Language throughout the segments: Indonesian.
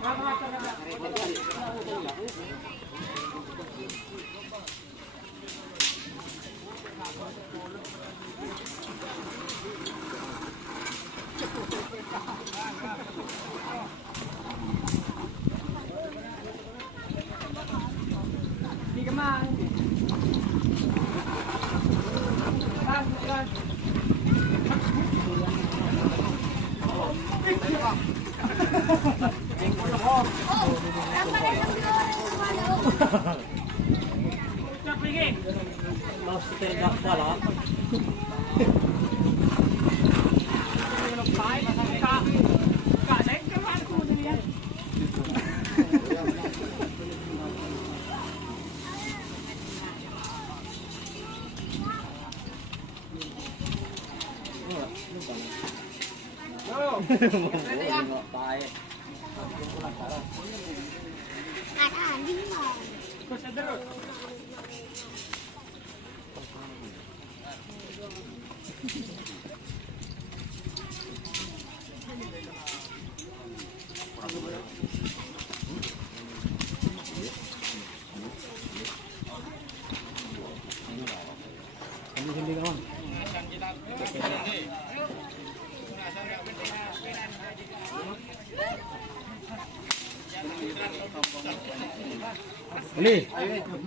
Di kemana?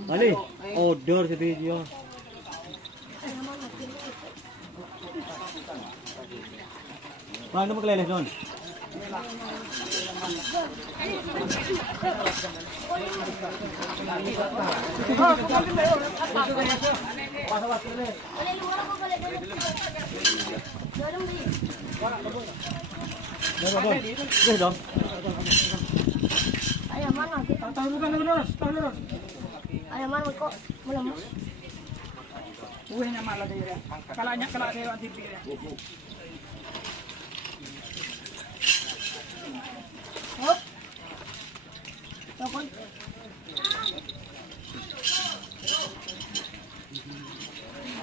Ali, order sa video. Paano magleleh doon? Ayaman lagi. Tahu bukan lurus, tahu lurus. Ayaman kok melemos. Uwenya malah dia. Kalanya kalau saya TV ya. Hop. Tokon.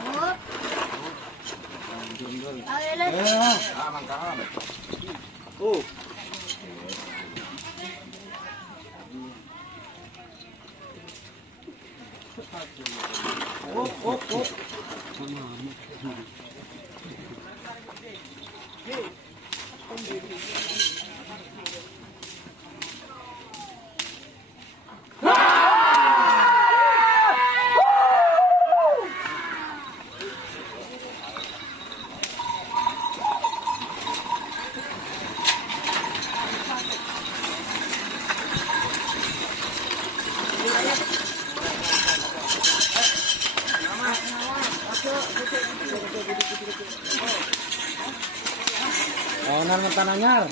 Hop. Ayo. Mangkang. Oh. Oh, nang tananyar.